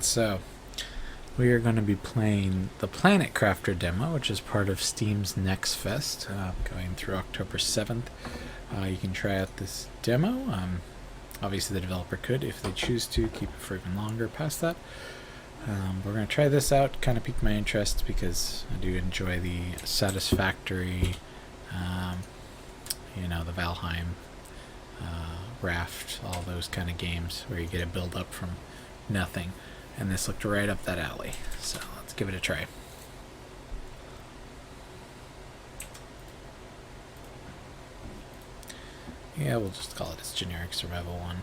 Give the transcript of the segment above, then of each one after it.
So we are going to be playing the Planet Crafter demo, which is part of Steam's Next Fest, going through October 7th. You can try out this demo. Obviously the developer could, if they choose to, keep it for even longer past that. We're going to try this out, kind of piqued my interest because I do enjoy the Satisfactory, the Valheim, Raft, all those kind of games where you get a build up from nothing. And this looked right up that alley. So let's give it a try. Yeah, we'll just call it its generic survival one.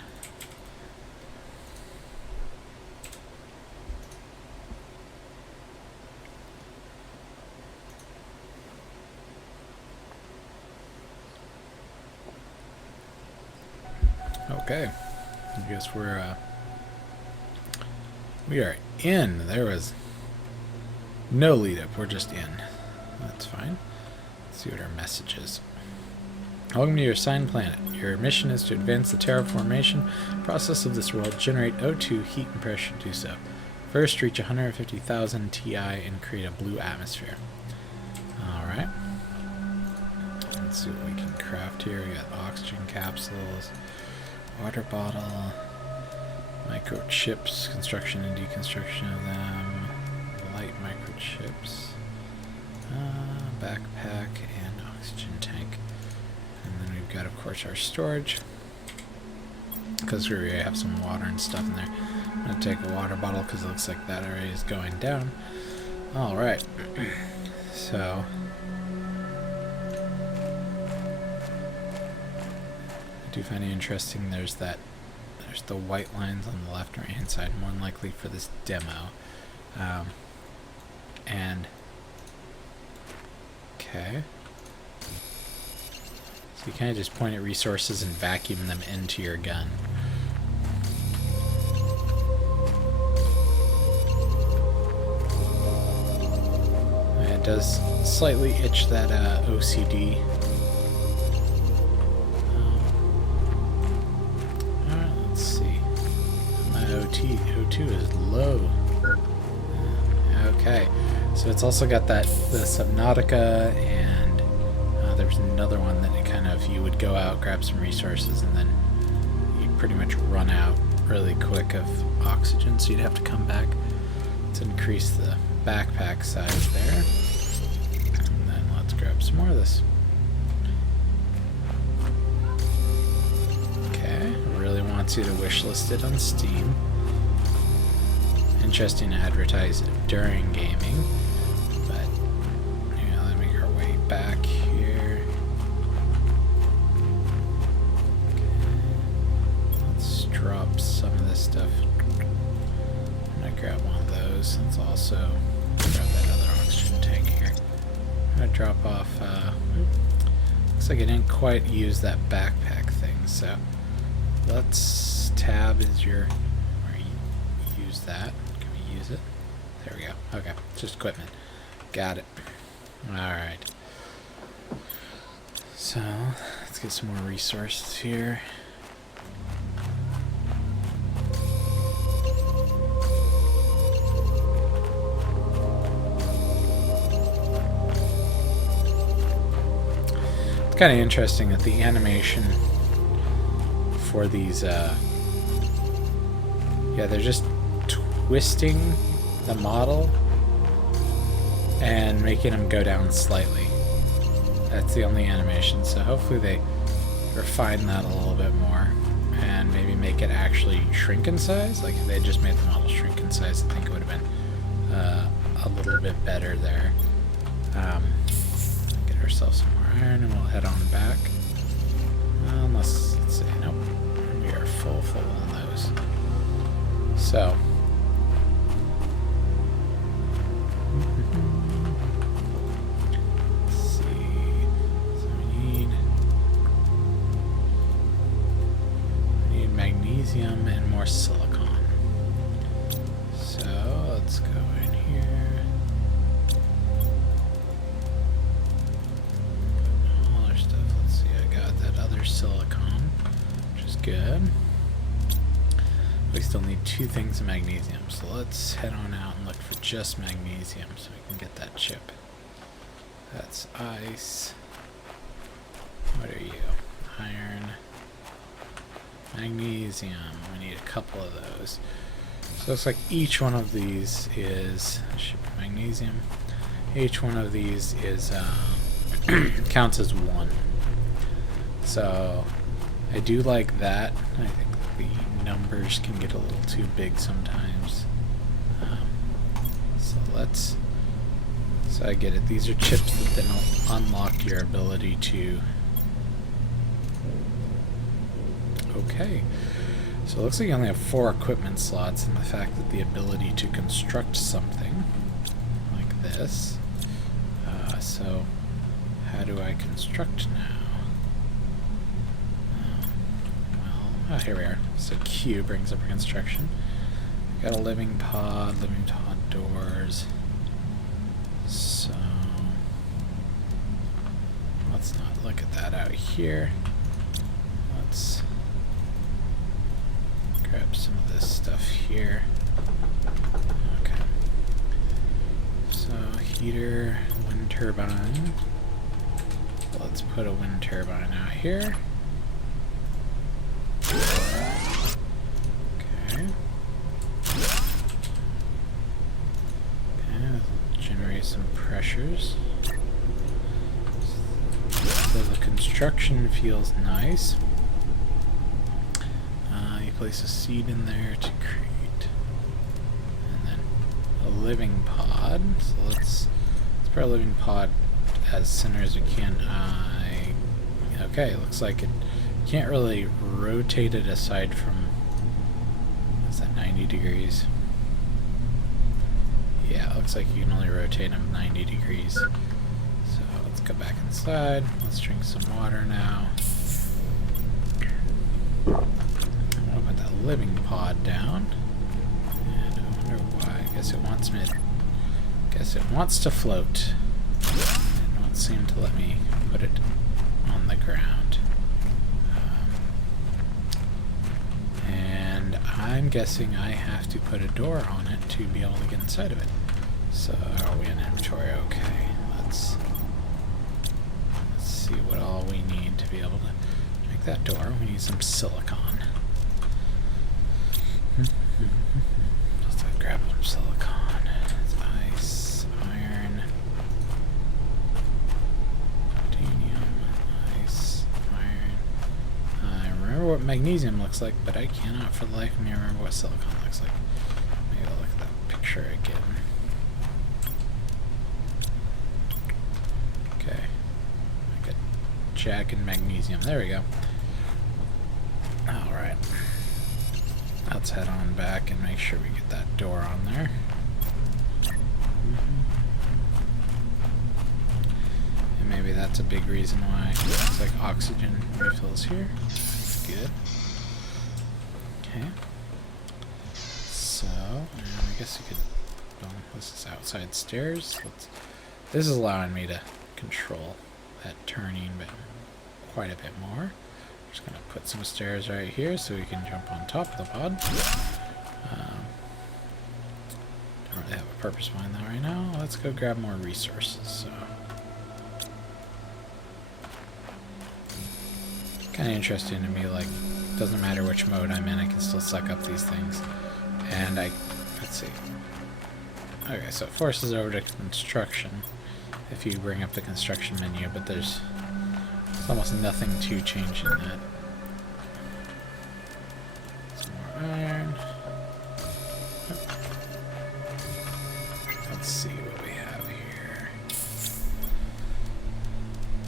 Okay, I guess we are in. There was no lead up, we're just in. That's fine. Let's see what our message is. Welcome to your assigned planet. Your mission is to advance the terraformation process of this world, generate O2, heat, and pressure to do so. First, reach 150,000 Ti and create a blue atmosphere. Alright. Let's see what we can craft here. We got oxygen capsules, water bottle, microchips, construction and deconstruction of them, light microchips, backpack, and oxygen tank. And then we've got, of course, our storage, because we already have some water and stuff in there. I'm going to take a water bottle because it looks like that area is going down. Alright, so I do find it interesting there's the white lines on the left and right hand side, more than likely for this demo. Okay. So you kind of just point at resources and vacuum them into your gun. It does slightly itch that OCD. O2 is low. Okay, so it's also got the Subnautica, and there's another one that you would go out, grab some resources, and then you pretty much run out really quick of oxygen, so you'd have to come back to increase the backpack size there. And then let's grab some more of this. Okay, really wants you to wishlist it on Steam. Interesting to advertise it during gaming, but let me make our way back here. Okay. Let's drop some of this stuff. I'm gonna grab one of those. Let's also grab that other oxygen tank here. I'm gonna drop off. Looks like I didn't quite use that backpack thing, so let's tab is your. Use that. Use it. There we go. Okay, just equipment. Got it. Alright. So, let's get some more resources here. It's kind of interesting that the animation for these, they're just twisting the model and making them go down slightly. That's the only animation, so hopefully they refine that a little bit more and maybe make it actually shrink in size. Like if they just made the model shrink in size, I think it would have been a little bit better there. Get ourselves some more iron and we'll head on back. Unless, let's see, nope, we are full on those. So and more silicon. So let's go in here. All our stuff. Let's see. I got that other silicon, which is good. still need 2 things of magnesium. So let's head on out and look for just magnesium so we can get that chip. That's ice. What are you? Iron. Magnesium. We need a couple of those. So it looks like each one of these is magnesium. Each one of these is counts as 1. So I do like that. I think the numbers can get a little too big sometimes. So I get it. These are chips that then unlock your ability to. Okay. So it looks like you only have 4 equipment slots, and the fact that the ability to construct something like this. So how do I construct now? Well, here we are. So Q brings up a construction. Got a living pod doors. So let's not look at that out here. Let's grab some of this stuff here. Okay. So heater, wind turbine. Let's put a wind turbine out here. Okay. Generate some pressures. So the construction feels nice. You place a seed in there to create, and then a living pod. So let's put our living pod as center as we can. Okay, it looks like it can't really rotate it aside from, what's that, 90 degrees? Yeah, it looks like you can only rotate them 90 degrees. So let's go back inside. Let's drink some water now. I'll put that living pod down. And I wonder why. I guess it wants me to, guess it wants to float. It won't seem to let me put it on the ground. And I'm guessing I have to put a door on it to be able to get inside of it. So are we in inventory? Okay. Let's see what all we need to be able to make that door. We need some silicon. Let's grab some silicon. It's ice, iron, titanium, ice, iron. I remember what magnesium looks like, but I cannot for the life of me remember what silicon looks like. Maybe I'll look at that picture again. Okay. I got jack and magnesium. There we go. Alright. Let's head on back and make sure we get that door on there. And maybe that's a big reason why it looks like oxygen refills here. Good. Okay. So, I guess you could. Well, this is outside stairs. This is allowing me to control that turning, but quite a bit more. Just gonna put some stairs right here so we can jump on top of the pod. Don't really have a purpose behind that right now. Let's go grab more resources. So, kind of interesting to me. Like, doesn't matter which mode I'm in, I can still suck up these things. And let's see. Okay, so it forces over to construction if you bring up the construction menu, but there's almost nothing to change in that. Some more iron. Let's see what we have here.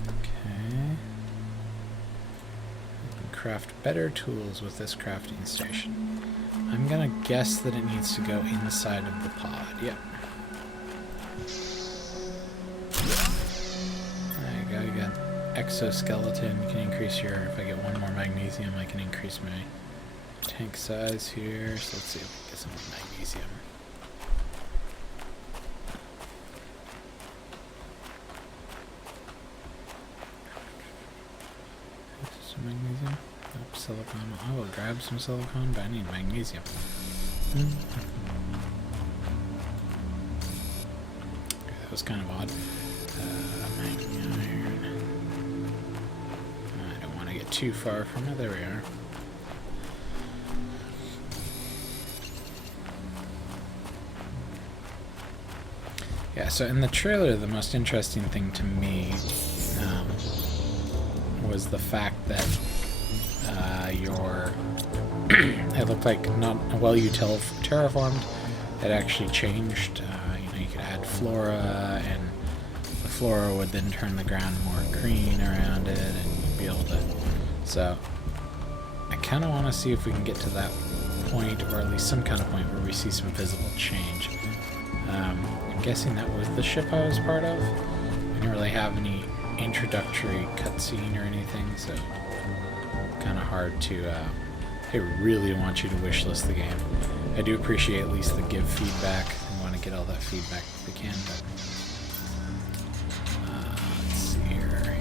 Okay. We can craft better tools with this crafting station. I'm gonna guess that it needs to go inside of the pod. Yep. There you go, you got exoskeleton. You can increase your, if I get 1 more magnesium, I can increase my tank size here. So let's see if we can get some magnesium. Some magnesium. Silicon. I will grab some silicon, but I need magnesium. That was kind of odd. Iron. I don't want to get too far from it. There we are. Yeah, so in the trailer, the most interesting thing to me was the fact that it looked like not while you terraformed, it actually changed. You could add flora, and the flora would then turn the ground more green around it, and you'd be able to. So I kind of want to see if we can get to that point, or at least some kind of point where we see some visible change. I'm guessing that was the ship I was part of. I didn't really have any introductory cutscene or anything, so kind of hard to. I really want you to wishlist the game. I do appreciate at least the give feedback. I want to get all that feedback if we can, but let's see here.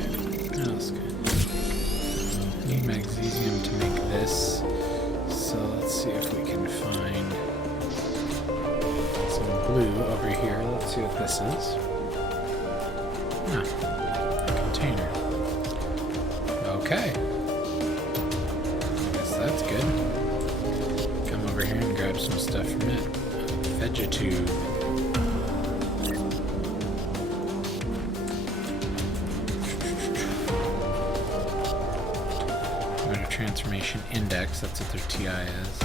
Okay, that's good. I need magnesium to make this, so let's see if we can find blue over here. Let's see what this is. A container. Okay. I guess that's good. Come over here and grab some stuff from it. Vegetube. Go to Transformation Index. That's what their TI is.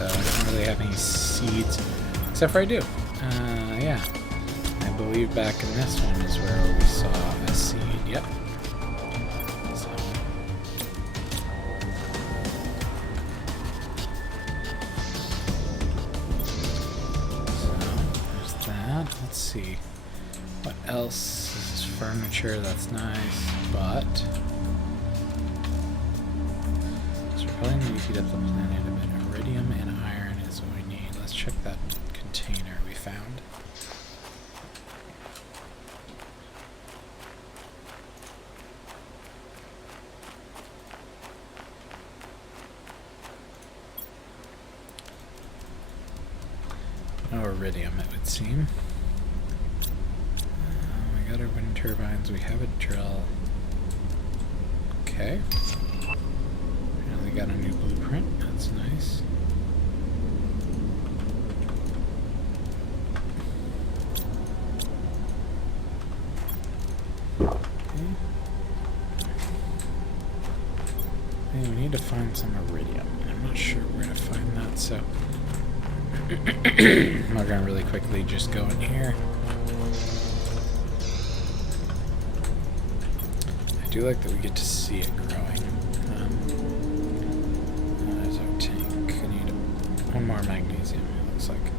I don't really have any seeds, except for I do. Yeah. I believe back in this one is where we saw a seed. Yep. So there's that. Let's see. What else? This is furniture. That's nice, but so we probably need to heat up the planet a bit. Iridium and iron is what we need. Let's check that container we found. No iridium, it would seem. We got our wind turbines. We have a drill. Okay. We got a new blueprint. That's nice. We need to find some iridium. I'm not sure where to find that, so I'm going to really quickly just go in here. I do like that we get to see it growing. There's our tank. I need one more magnesium, it looks like.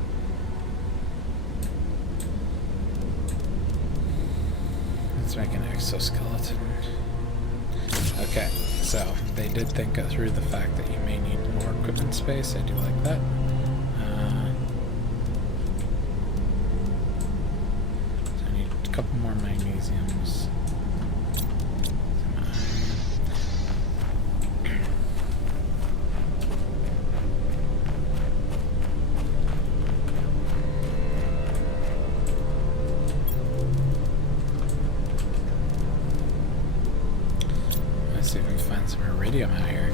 Let's make an exoskeleton. Okay, so they did think through the fact that you may need more equipment space. I do like that. So I need a couple more magnesiums. Let's see if we can find some iridium out here.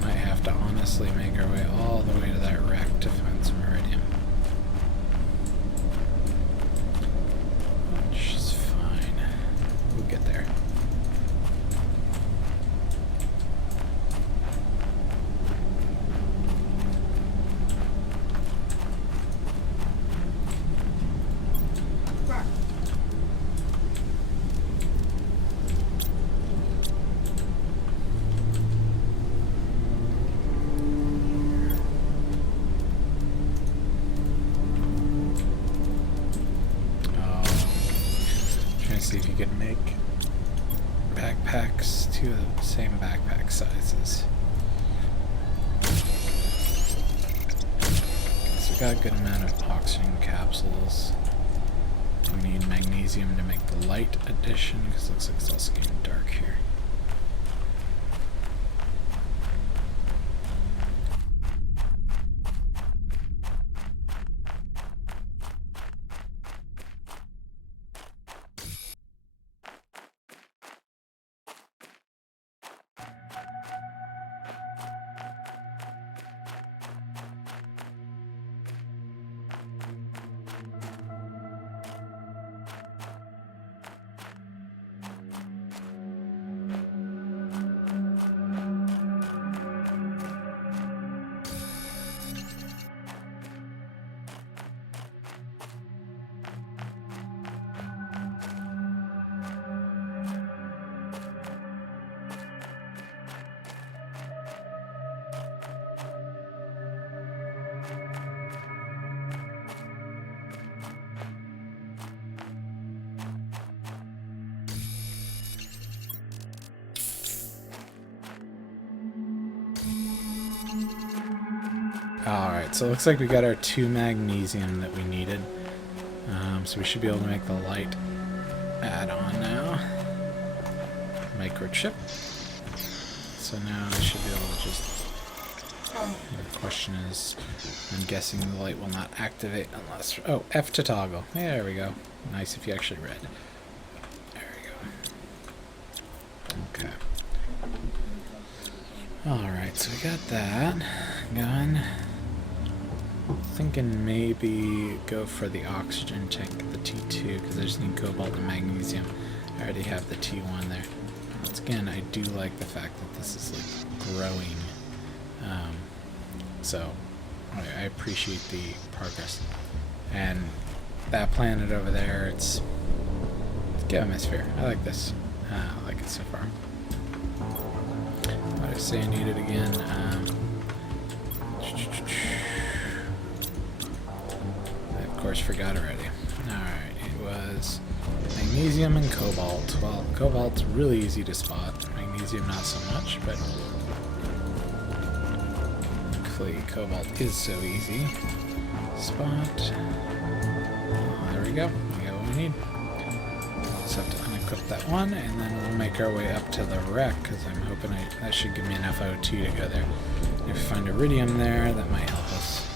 Might have to honestly make our way all the way to that wreck to find some iridium. Which is fine. We'll get there. got a good amount of oxygen capsules. We need magnesium to make the light addition, because it looks like it's also getting dark here. Alright, so it looks like we got our 2 magnesium that we needed. So we should be able to make the light add-on now. Microchip. So now I should be able to just... The question is, I'm guessing the light will not activate unless... Oh, F to toggle. Yeah, there we go. Nice if you actually read. There we go. Okay. Alright, so we got that going. Thinking maybe go for the oxygen tank, the T2, because I just need cobalt and magnesium. I already have the T1 there. Once again, I do like the fact that this is like growing. So I appreciate the progress. And that planet over there, it's Geosphere. I like this. I like it so far. What did I say I needed again? I of course forgot already. Alright, it was magnesium and cobalt. Well, cobalt's really easy to spot. Magnesium not so much, but thankfully cobalt is so easy. Spot. There we go. We got what we need. Just have to unequip that one, and then we'll make our way up to the wreck, because I'm hoping that should give me enough O2 to go there. If we find iridium there, that might help us.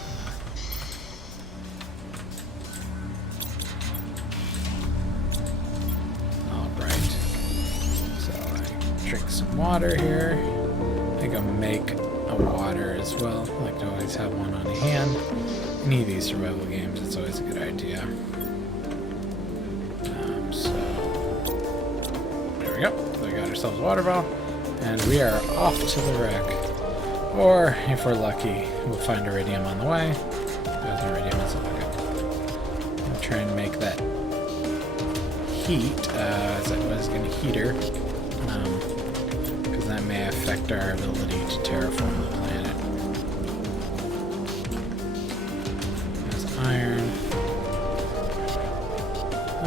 Alright. So I drink some water here. I think I'll make a water as well. I like to always have one on hand. Any of these survival games, it's always a good idea. So there we go. We got ourselves a water bottle, and we are off to the wreck. Or if we're lucky, we'll find iridium on the way. There's iridium. It's okay. I'm trying to make that heat as I was going to heater, because that may affect our ability to terraform the planet. There's iron.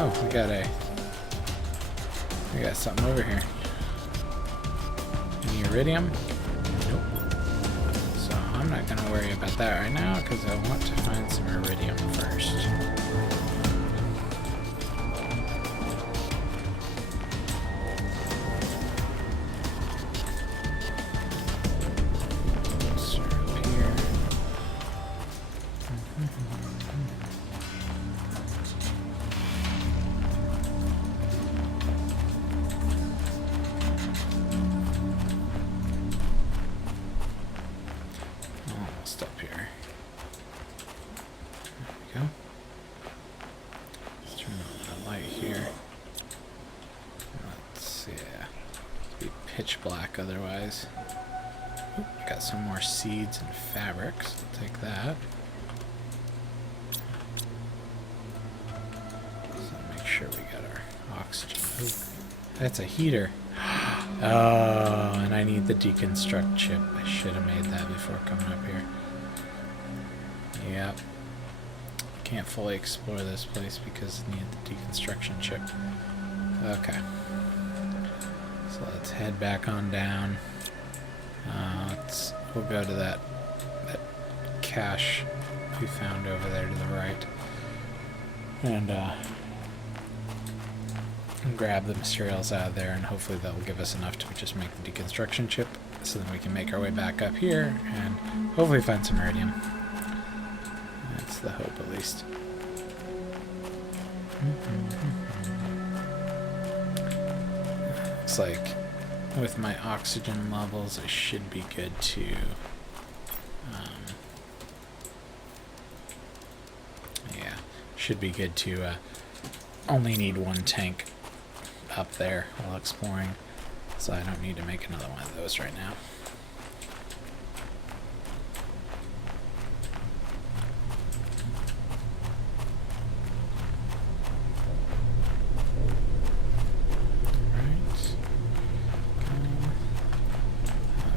Oh, we got something over here. Any iridium? Nope. So I'm not gonna worry about that right now, because I want to find some iridium first. Pitch black otherwise. Oop, got some more seeds and fabrics. I'll take that. So make sure we got our oxygen. Ooh, that's a heater. Oh, and I need the deconstruct chip. I should have made that before coming up here. Yep. Can't fully explore this place because I need the deconstruction chip. Okay. So let's head back on down. We'll go to that cache we found over there to the right. And grab the materials out of there, and hopefully that will give us enough to just make the deconstruction chip, so then we can make our way back up here and hopefully find some iridium. That's the hope, at least. Looks like with my oxygen levels, I should be good to should be good to only need one tank up there while exploring, so I don't need to make another one of those right now.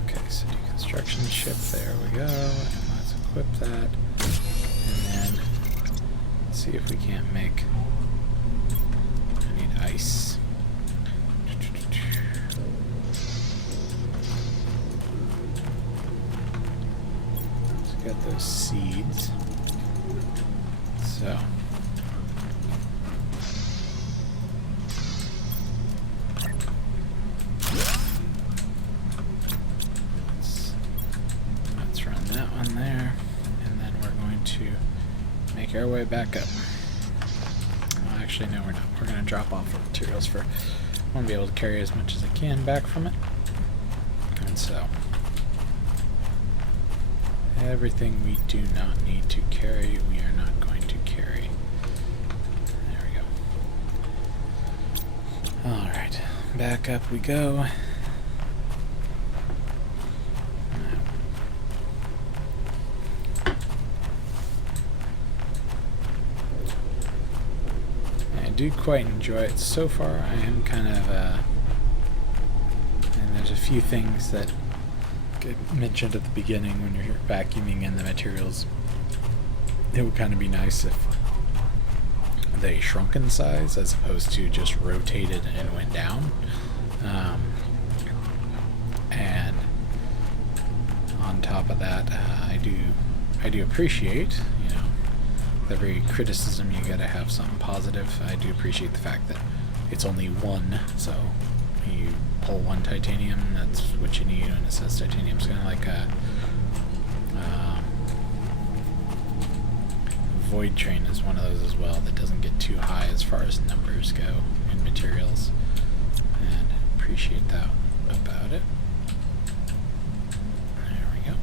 Okay, so deconstruction ship, there we go, and let's equip that, and then let's see if we can't make, I need ice. Got those seeds. So let's run that one there, and then we're going to make our way back up. Well, actually, no, we're not. We're going to drop off the materials for. I want to be able to carry as much as I can back from it, and so. Everything we do not need to carry, we are not going to carry. There we go. Alright, back up we go. I do quite enjoy it so far. I am kind of, and there's a few things that mentioned at the beginning when you're vacuuming in the materials. It would kind of be nice if they shrunk in size as opposed to just rotated and went down. And on top of that, I do appreciate, you know, with every criticism you gotta have something positive. I do appreciate the fact that it's only one, so you pull one titanium, that's what you need when it says titanium. It's kind of like a void train is one of those as well that doesn't get too high as far as numbers go in materials, and appreciate that about it. There we go.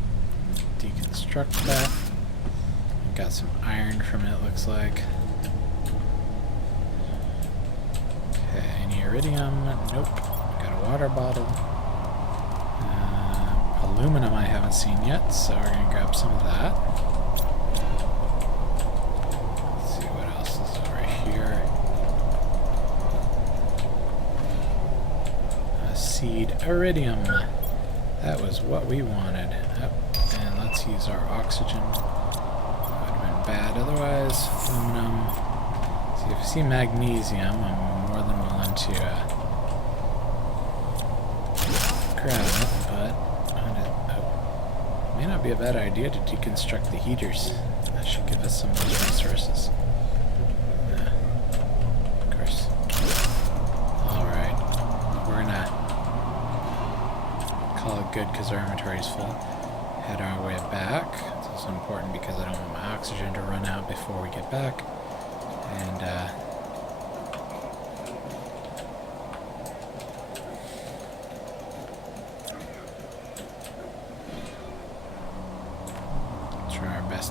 Deconstruct that. Got some iron from it, looks like. Okay, any iridium? Nope. Water bottle. Aluminum I haven't seen yet, so we're going to grab some of that. Let's see what else is over here. Seed iridium. That was what we wanted. Yep. And let's use our oxygen. That would have been bad otherwise. Aluminum. See, if you see magnesium, I'm more than willing to grab it, but it may not be a bad idea to deconstruct the heaters. That should give us some of those resources. Of course. Alright. We're gonna call it good because our inventory is full. Head our way back. It's also important because I don't want my oxygen to run out before we get back. And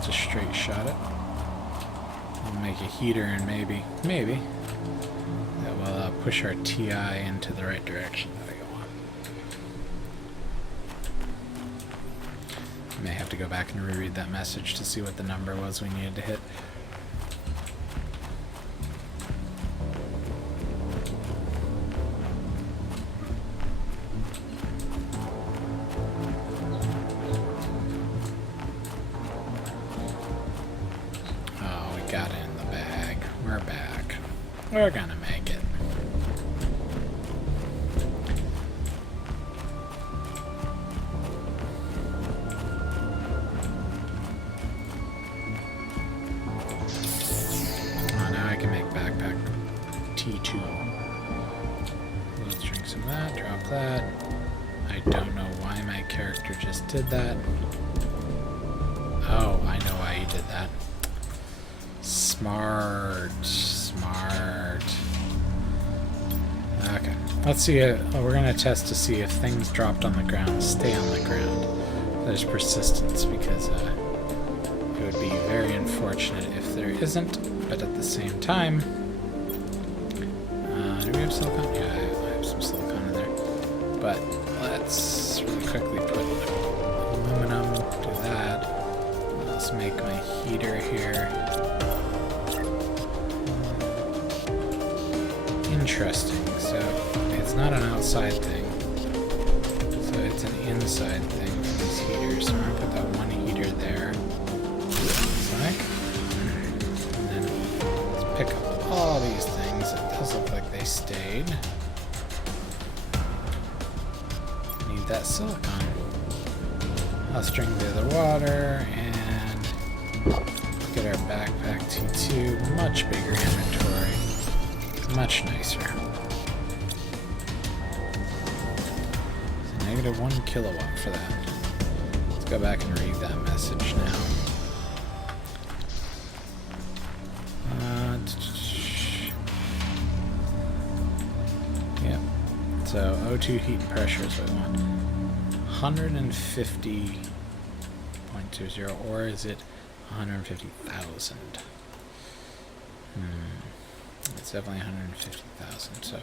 to straight shot it. We'll make a heater and maybe that will push our TI into the right direction that I go on. May have to go back and reread that message to see what the number was we needed to hit. Got it in the bag. We're back. We're gonna make it. that. I don't know why my character just did that. Oh, I know why he did that. Smart. Smart. Okay. Let's see. We're going to test to see if things dropped on the ground stay on the ground. There's persistence, because it would be very unfortunate if there isn't. But at the same time... do we have silicon? Yeah, I have some silicon in there. But let's really quickly put aluminum, do that. Let's make my heater here. Interesting. So it's not an outside thing. So it's an inside thing for these heaters. So I'm going to put that one heater there. Like. And then let's pick up all these things. It does look like they stayed. Need that silicon. I'll string the other water and look at our backpack T2. Much bigger inventory. Much nicer. So -1 kilowatt for that. Let's go back and read that message now. Yep. So O2 heat and pressure is what we want. 150.20, or is it 150,000? It's definitely 150,000, so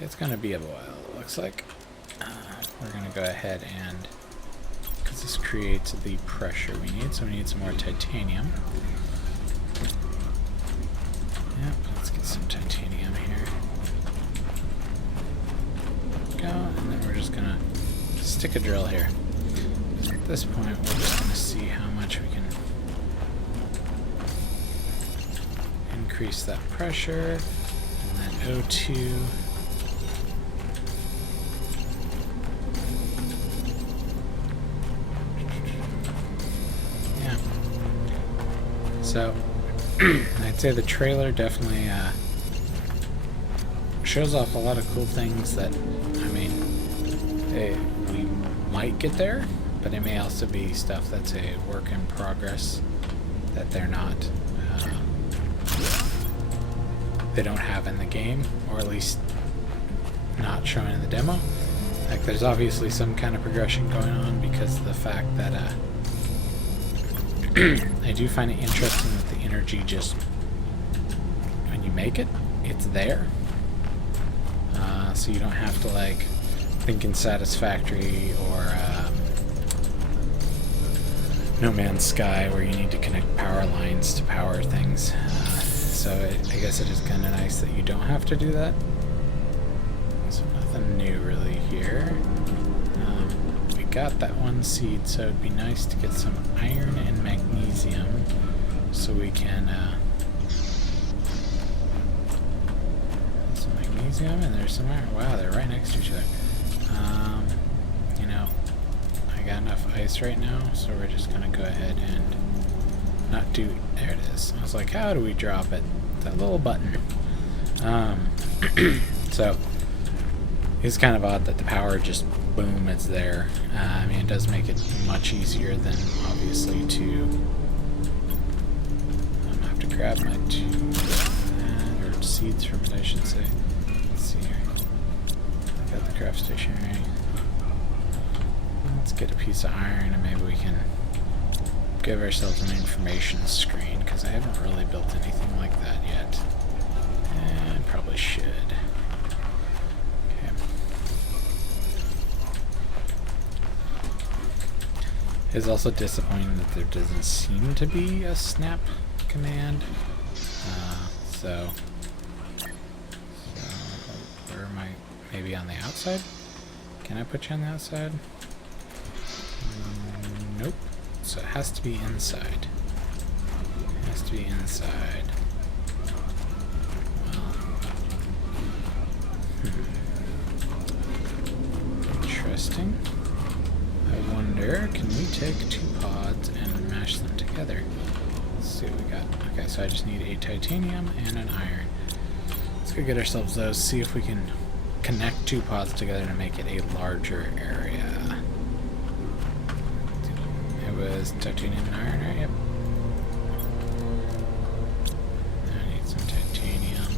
it's going to be a while, it looks like. We're going to go ahead and, because this creates the pressure we need, so we need some more titanium. Yep, let's get some titanium here. Go, and then we're just going to stick a drill here. So at this point, we're just going to see how much we can increase that pressure, and then O2. Yeah. So, I'd say the trailer definitely shows off a lot of cool things that, I mean, we might get there, but it may also be stuff that's a work in progress that they're not. They don't have in the game, or at least not shown in the demo. Like, there's obviously some kind of progression going on, because of the fact that I do find it interesting that the energy just, when you make it, it's there. So you don't have to like think in Satisfactory or No Man's Sky, where you need to connect power lines to power things. So I guess it is kind of nice that you don't have to do that. So nothing new really here. We got that one seed, so it'd be nice to get some iron and magnesium so we can some magnesium, and there's some iron. Wow, they're right next to each other. You know, I got enough ice right now, so we're just gonna go ahead and not do. There it is. I was like, how do we drop it? That little button. So it's kind of odd that the power just boom, it's there. I mean, it does make it much easier than obviously to. I'm gonna have to grab my or seeds from it, I should say. Let's see here. I got the craft stationery. Let's get a piece of iron, and maybe we can give ourselves an information screen, because I haven't really built anything like that yet. And probably should. Okay. It's also disappointing that there doesn't seem to be a snap command. So where am I? Maybe on the outside? Can I put you on the outside? Nope. So it has to be inside. It has to be inside. Well. Interesting. I wonder, can we take 2 pods and mash them together? Let's see what we got. Okay, so I just need a titanium and an iron. Let's go get ourselves those, see if we can connect two pods together to make it a larger area. It was titanium and iron, right? Yep. I need some titanium.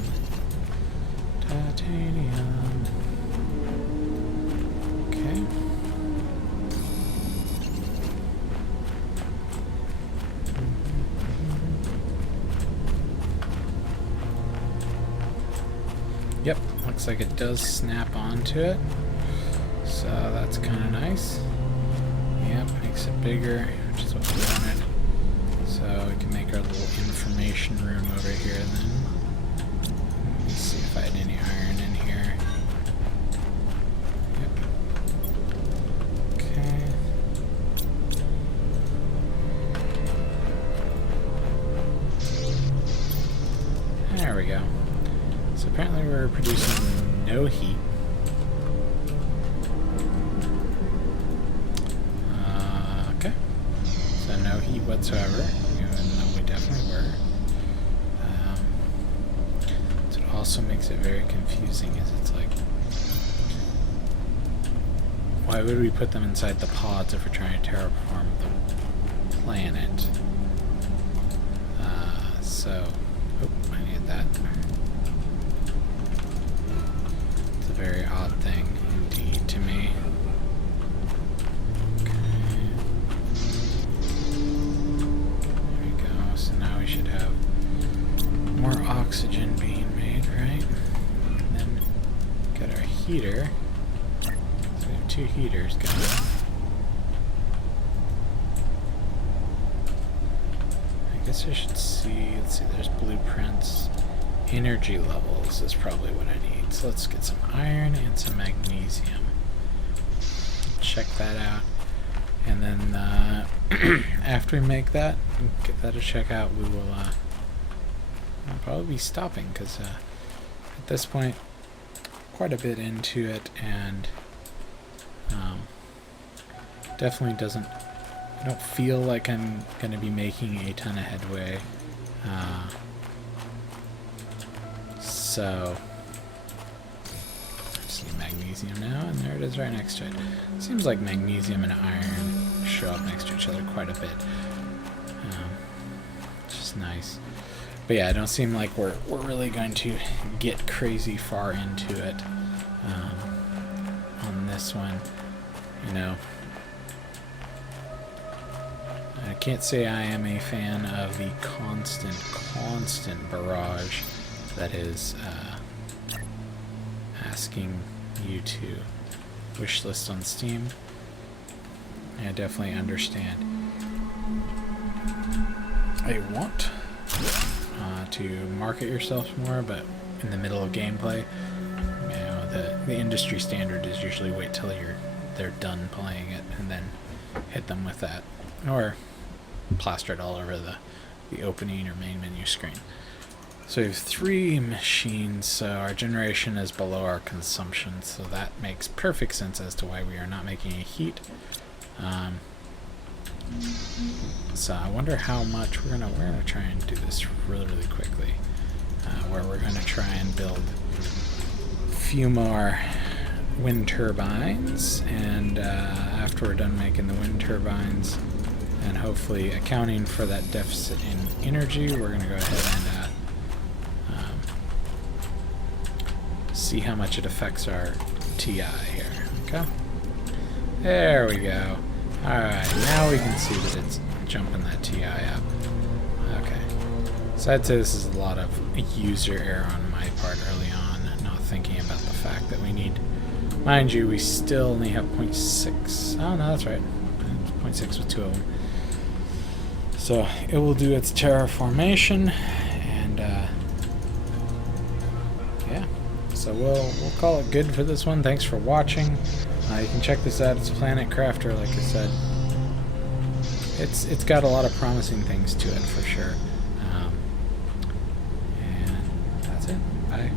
Titanium. Okay. Yep, looks like it does snap onto it. So that's kind of nice. Yep, makes it bigger, which is what we wanted. So we can make our little information room over here then. Let's see if I had any iron in here. Yep. Okay. There we go. So apparently we're producing no heat. Okay. So no heat whatsoever, even though we definitely were. So it also makes it very confusing, is it's like, why would we put them inside the pods if we're trying to terraform the planet? Oh, I need that. It's a very odd thing indeed to me. Okay. There we go. So now we should have more oxygen being made, right? And then get our heater. So we have two heaters going. I guess I should see, let's see, there's blueprints. Energy levels is probably what I need. So let's get some iron and some magnesium. Check that out. And then after we make that, get that to check out, we will I'll probably be stopping because at this point, quite a bit into it, and definitely doesn't, I don't feel like I'm going to be making a ton of headway. So, I just need magnesium now, and there it is right next to it. Seems like magnesium and iron show up next to each other quite a bit. Which is nice. But yeah, I don't seem like we're really going to get crazy far into it on this one, you know. I can't say I am a fan of the constant barrage that is asking you to wishlist on Steam. I definitely understand. I want to market yourself more, but in the middle of gameplay, you know, the industry standard is usually wait till they're done playing it and then hit them with that, or plaster it all over the opening or main menu screen. So we have 3 machines, so our generation is below our consumption, so that makes perfect sense as to why we are not making any heat. So I wonder how much we're gonna try and do this really quickly, where we're gonna try and build a few more wind turbines, and after we're done making the wind turbines and hopefully accounting for that deficit in energy, we're gonna go ahead and see how much it affects our TI here. Okay, there we go. Alright, now we can see that it's jumping that TI up. Okay, so I'd say this is a lot of user error on my part early on, not thinking about the fact that we need, mind you, we still only have 0.6. Oh no, that's right, 0.6 with 2 of them. So it will do its terraformation, and yeah. So we'll call it good for this one. Thanks for watching. You can check this out. It's Planet Crafter, like I said. It's got a lot of promising things to it for sure. And that's it. Bye.